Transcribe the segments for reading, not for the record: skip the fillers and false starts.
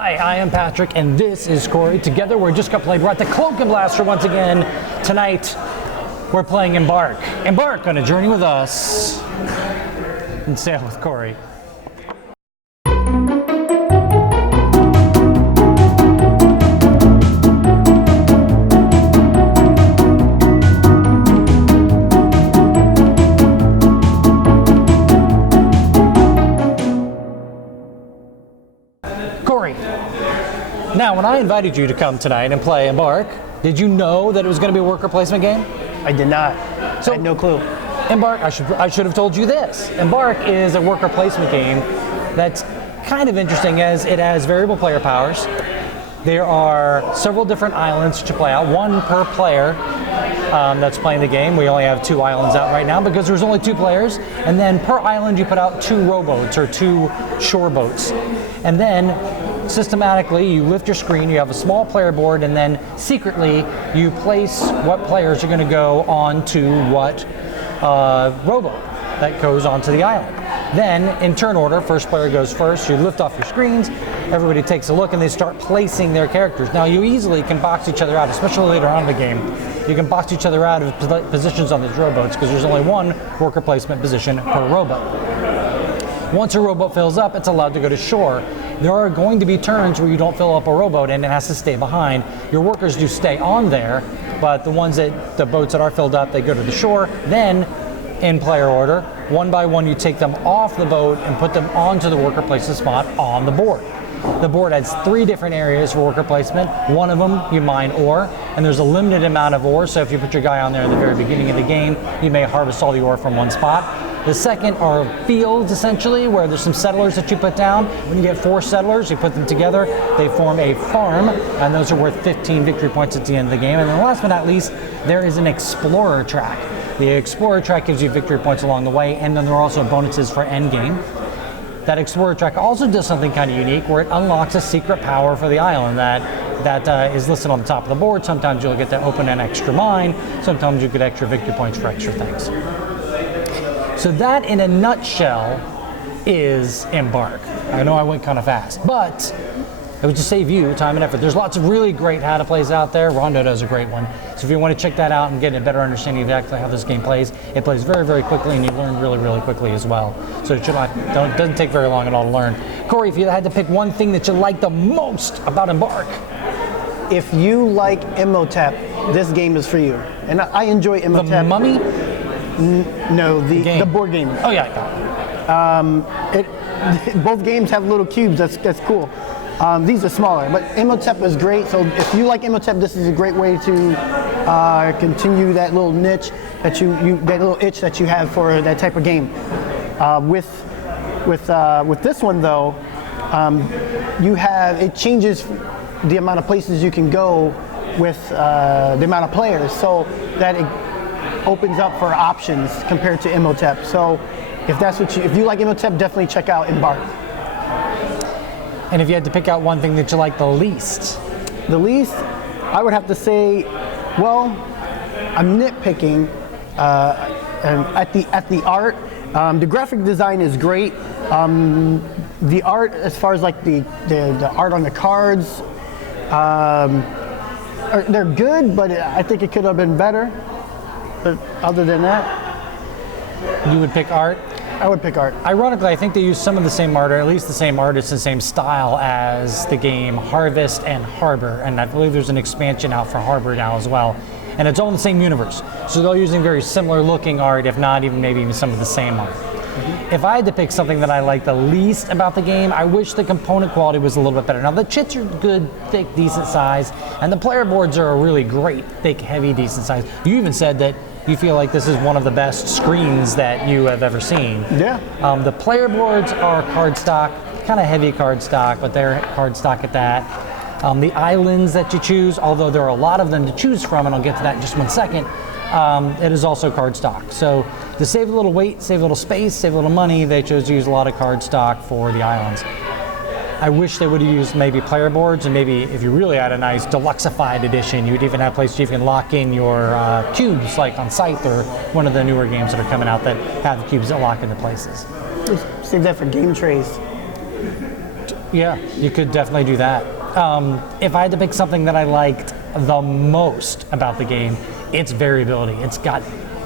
Hi, I am Patrick, and this is Cory. Together, we're just got played. We're at the Cloak and Blaster once again. Tonight, we're playing Embark. Embark on a journey with us and sail with Cory. Cory, now when I invited you to come tonight and play Embark, did you know that it was going to be a worker placement game? I did not. So, I had no clue. Embark, I should have told you this. Embark is a worker placement game that's kind of interesting as it has variable player powers. There are several different islands to play out, one per player that's playing the game. We only have 2 islands out right now because there's only 2 players. And then per island you put out 2 rowboats or 2 shore boats. And then systematically you lift your screen, you have a small player board, and then secretly you place what players are going to go onto what rowboat that goes onto the island. Then in turn order, first player goes first, you lift off your screens, everybody takes a look and they start placing their characters. Now you easily can box each other out, especially later on in the game. You can box each other out of positions on these rowboats because there's only 1 worker placement position per rowboat. Once a rowboat fills up, it's allowed to go to shore. There are going to be turns where you don't fill up a rowboat and it has to stay behind. Your workers do stay on there, but the boats that are filled up, they go to the shore. Then, in player order, one by one you take them off the boat and put them onto the worker placement spot on the board. The board has 3 different areas for worker placement. One of them you mine ore, and there's a limited amount of ore, so if you put your guy on there in the very beginning of the game, you may harvest all the ore from one spot. The second are fields, essentially, where there's some settlers that you put down. When you get 4 settlers, you put them together, they form a farm, and those are worth 15 victory points at the end of the game. And then last but not least, there is an explorer track. The explorer track gives you victory points along the way, and then there are also bonuses for end game. That explorer track also does something kind of unique where it unlocks a secret power for the island that is listed on the top of the board. Sometimes you'll get to open an extra mine, sometimes you get extra victory points for extra things. So that in a nutshell is Embark. I know I went kind of fast, but it would just save you time and effort. There's lots of really great how to plays out there. Rondo does a great one. So if you want to check that out and get a better understanding of exactly how this game plays, it plays very, very quickly and you learn really, really quickly as well. So it doesn't take very long at all to learn. Cory, if you had to pick one thing that you like the most about Embark. If you like Imhotep, this game is for you. And I enjoy Imhotep. The Mummy? No, the board game. Oh yeah. Both games have little cubes. That's cool. These are smaller, but Imhotep is great. So if you like Imhotep, this is a great way to continue that little niche that that little itch that you have for that type of game. With this one though, it changes the amount of places you can go with the amount of players, so that it opens up for options compared to Imhotep. So if you like Imhotep, definitely check out Embark. And if you had to pick out one thing that you like the least? The least, I would have to say, well, I'm nitpicking at the art. The graphic design is great. The art, as far as like the art on the cards, they're good, but I think it could have been better. But other than that, you would pick art? I would pick art. Ironically, I think they use some of the same art, or at least the same artist, the same style as the game Harvest and Harbor, and I believe there's an expansion out for Harbor now as well. And it's all in the same universe, so they're using very similar looking art, if not maybe even some of the same art. Mm-hmm. If I had to pick something that I like the least about the game, I wish the component quality was a little bit better. Now the chits are good, thick, decent size, and the player boards are a really great, thick, heavy, decent size. You even said that you feel like this is one of the best screens that you have ever seen. Yeah. The player boards are cardstock, kind of heavy cardstock, but they're cardstock at that. The islands that you choose, although there are a lot of them to choose from, and I'll get to that in just 1 second, it is also cardstock. So to save a little weight, save a little space, save a little money, they chose to use a lot of cardstock for the islands. I wish they would have used maybe player boards, and maybe if you really had a nice deluxeified edition, you'd even have places you can lock in your cubes, like on Scythe or one of the newer games that are coming out that have cubes that lock into places. Save that for game trays. Yeah, you could definitely do that. If I had to pick something that I liked the most about the game, it's variability. It's got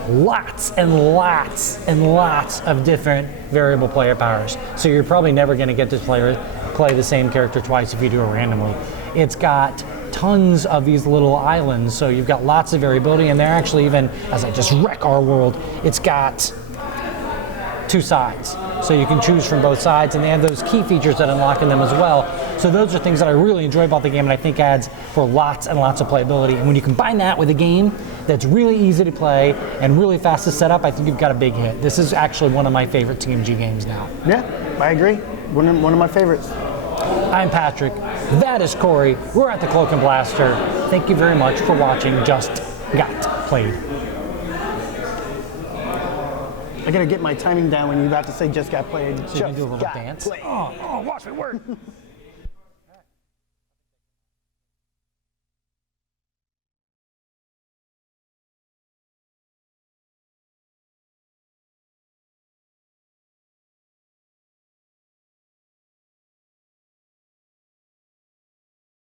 lots and lots and lots of different variable player powers. So you're probably never going to get to play the same character twice if you do it randomly. It's got tons of these little islands, so you've got lots of variability, and they're actually even, as I just wreck our world, it's got 2 sides. So you can choose from both sides, and they have those key features that unlock in them as well. So those are things that I really enjoy about the game, and I think adds for lots and lots of playability. And when you combine that with a game that's really easy to play and really fast to set up, I think you've got a big hit. This is actually one of my favorite TMG games now. Yeah, I agree. One of my favorites. I'm Patrick. That is Cory. We're at the Cloak and Blaster. Thank you very much for watching Just Got Played. I gotta get my timing down when you're about to say just got played. So you can do a little dance. Oh, watch me work.